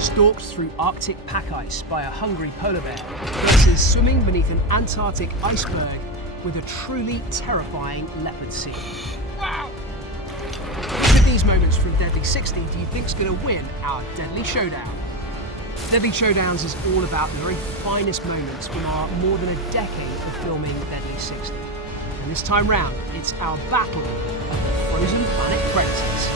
Stalked through Arctic pack ice by a hungry polar bear versus swimming beneath an Antarctic iceberg with a truly terrifying leopard seal. Wow! Which of these moments from Deadly 60 do you think's going to win our Deadly Showdown? Deadly Showdowns is all about the very finest moments from our more than a decade of filming Deadly 60. And this time round, it's our battle of the frozen planet predators.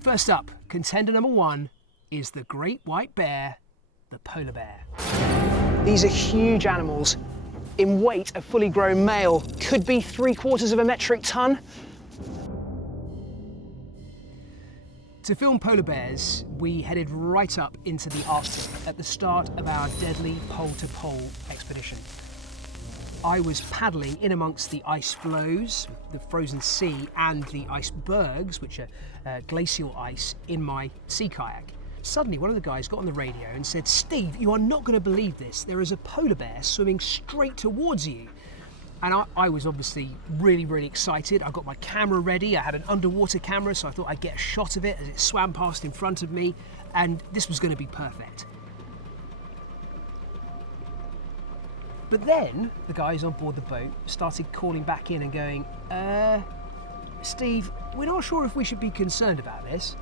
First up, contender number 1 is the great white bear, the polar bear. These are huge animals. In weight, a fully grown male could be 3/4 of a metric ton. To film polar bears, we headed right up into the Arctic at the start of our deadly pole-to-pole expedition. I was paddling in amongst the ice floes, the frozen sea, and the icebergs, which are glacial ice, in my sea kayak. Suddenly, one of the guys got on the radio and said, "Steve, you are not going to believe this. There is a polar bear swimming straight towards you." And I was obviously really, really excited. I got my camera ready. I had an underwater camera, so I thought I'd get a shot of it as it swam past in front of me, and this was going to be perfect. But then the guys on board the boat started calling back in and going, Steve, we're not sure if we should be concerned about this,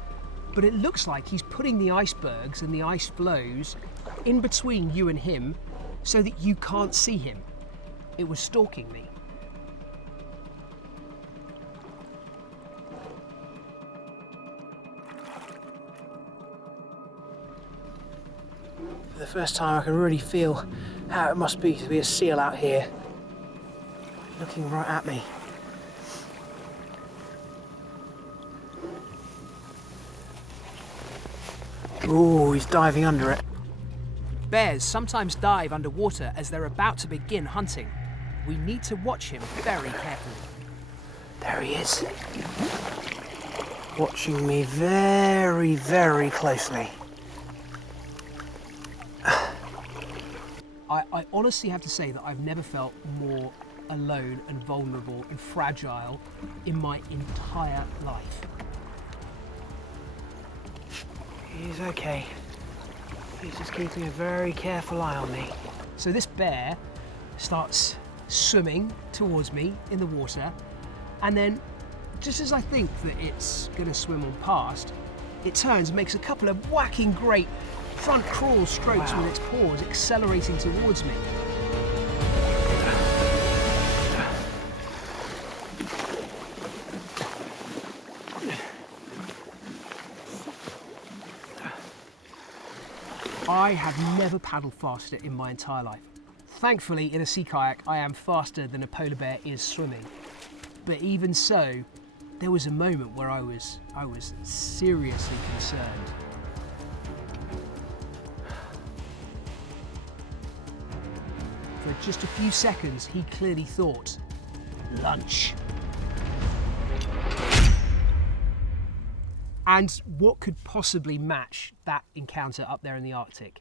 but it looks like he's putting the icebergs and the ice floes in between you and him so that you can't see him. It was stalking me. For the first time I can really feel how it must be to be a seal out here, looking right at me. Oh, he's diving under it. Bears sometimes dive underwater as they're about to begin hunting. We need to watch him very carefully. There he is, watching me very, very closely. I honestly have to say that I've never felt more alone and vulnerable and fragile in my entire life. He's okay. He's just keeping a very careful eye on me. So this bear starts swimming towards me in the water, and then just as I think that it's going to swim on past, it turns and makes a couple of whacking great front crawl strokes with its paws, accelerating towards me. I have never paddled faster in my entire life. Thankfully, in a sea kayak, I am faster than a polar bear is swimming. But even so, there was a moment where I was seriously concerned. For just a few seconds, he clearly thought, lunch. And what could possibly match that encounter up there in the Arctic?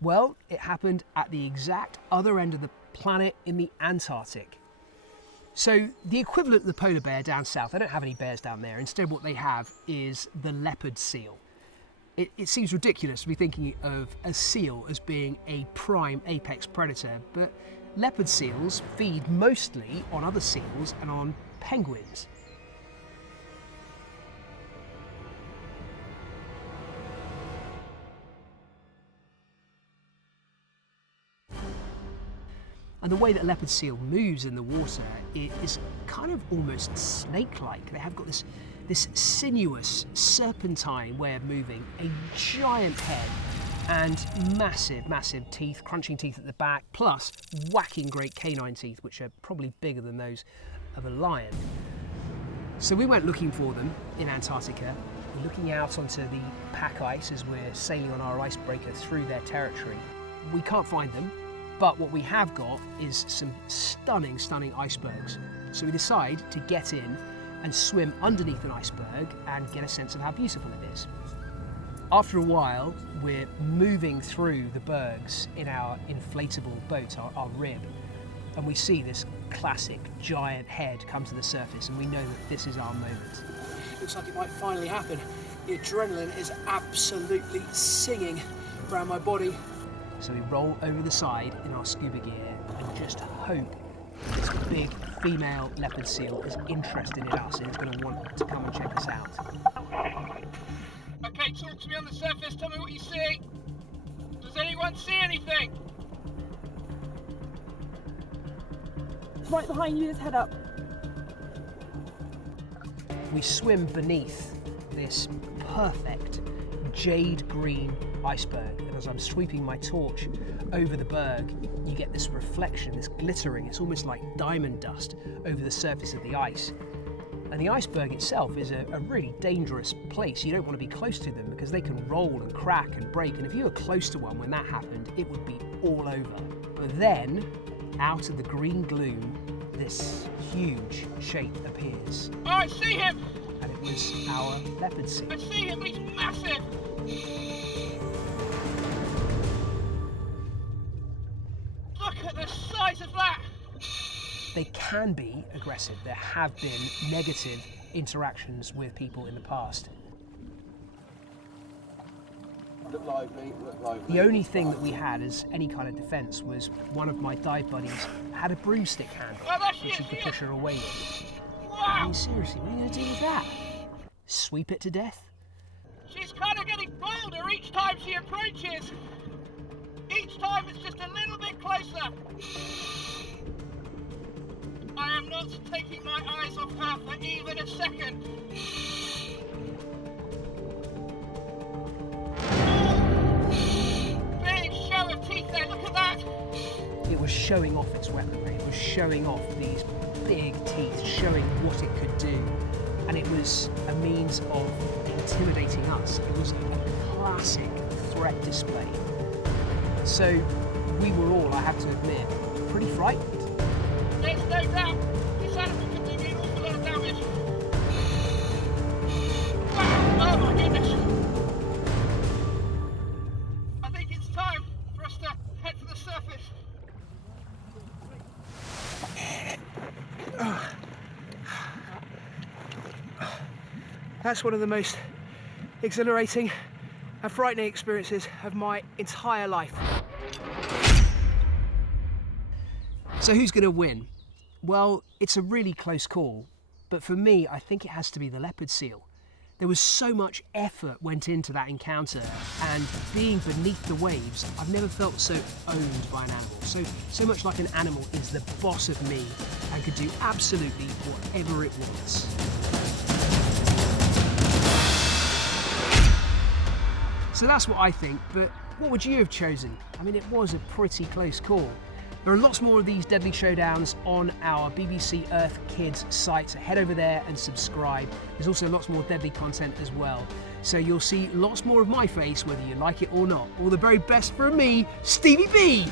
Well, it happened at the exact other end of the planet in the Antarctic. So the equivalent of the polar bear down south, they don't have any bears down there. Instead, what they have is the leopard seal. It seems ridiculous to be thinking of a seal as being a prime apex predator, but leopard seals feed mostly on other seals and on penguins. And the way that leopard seal moves in the water is kind of almost snake-like. They have got this sinuous, serpentine way of moving, a giant head and massive, massive teeth, crunching teeth at the back, plus whacking great canine teeth, which are probably bigger than those of a lion. So we went looking for them in Antarctica, looking out onto the pack ice as we're sailing on our icebreaker through their territory. We can't find them. But what we have got is some stunning, stunning icebergs. So we decide to get in and swim underneath an iceberg and get a sense of how beautiful it is. After a while, we're moving through the bergs in our inflatable boat, our rib, and we see this classic giant head come to the surface, and we know that this is our moment. Looks like it might finally happen. The adrenaline is absolutely singing around my body. So we roll over the side in our scuba gear and just hope this big female leopard seal is interested in us and is going to want to come and check us out. Okay, talk to me on the surface, tell me what you see. Does anyone see anything? Right behind you, just head up. We swim beneath this perfect jade green iceberg, and as I'm sweeping my torch over the berg, you get this reflection, this glittering. It's almost like diamond dust over the surface of the ice. And the iceberg itself is a really dangerous place. You don't want to be close to them because they can roll and crack and break, and if you were close to one when that happened, it would be all over. But then, out of the green gloom, this huge shape appears. Oh, I see him! And it was our leopard seal. I see him, he's massive! Look at the size of that! They can be aggressive. There have been negative interactions with people in the past. Look lively, look lively. The only thing that we had as any kind of defence was one of my dive buddies had a broomstick handle, which he could push her away with. Wow! I mean, seriously, what are you going to do with that? Sweep it to death? She's kind of getting bolder each time she approaches. Each time it's just a little bit closer. I am not taking my eyes off her for even a second. Oh, big show of teeth there, look at that. It was showing off its weaponry. It was showing off these big teeth, showing what it could do. And it was a means of intimidating us. It was a classic threat display. So we were all, I have to admit, pretty frightened. There's no doubt this animal can do me an awful lot of damage. Wow! Oh my goodness! I think it's time for us to head for the surface. That's one of the most exhilarating and frightening experiences of my entire life. So who's going to win? Well, it's a really close call, but for me, I think it has to be the leopard seal. There was so much effort went into that encounter, and being beneath the waves, I've never felt so owned by an animal. So much like an animal is the boss of me and could do absolutely whatever it wants. So that's what I think, but what would you have chosen? I mean, it was a pretty close call. There are lots more of these deadly showdowns on our BBC Earth Kids site, so head over there and subscribe. There's also lots more deadly content as well. So you'll see lots more of my face, whether you like it or not. All the very best from me, Stevie B!